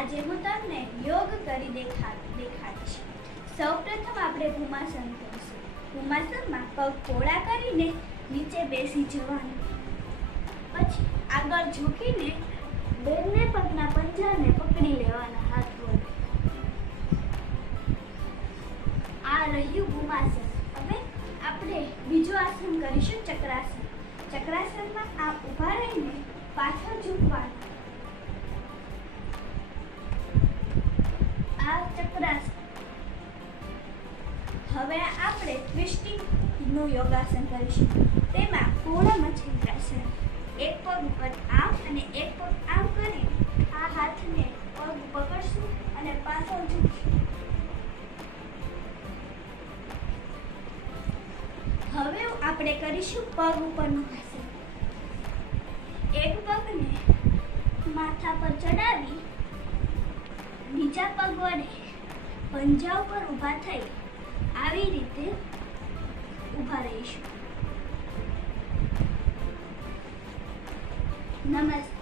આજે હું તમને યોગ કરી દેખાડીશ. સૌપ્રથમ આપણે ભૂમાસન કરીશું. ભૂમાસનમાં પગ પહોળા કરીને નીચે બેસી જવાનું. પછી આગળ ઝૂકીને બંને પગના પંજાને પકડી લેવાના હાથ વડે. આ રહ્યું ભૂમાસન. હવે આપણે બીજું આસન કરીશું, ચક્રાસન. ચક્રાસનમાં આપ ઊભા રહીને પાછળ ઝૂકવાનું. ચક્રાસન. હવે આપણે ટ્વિસ્ટિંગ નું યોગાસન કરીશું. તેમાં પૂર્ણ મચ્છરાસન. એક પગ ઉપર આમ અને એક પગ આમ કરી આ હાથને પગ પકડશું અને પાછળ ઝૂકશું. હવે આપણે કરીશું પગ ઉપરનું આસન. એક પગને માથા પર ચડાવી બીજા પગ વડે પંજા ઉપર ઊભા થઈ આવી રીતે ઊભા રહીશું. નમસ્તે.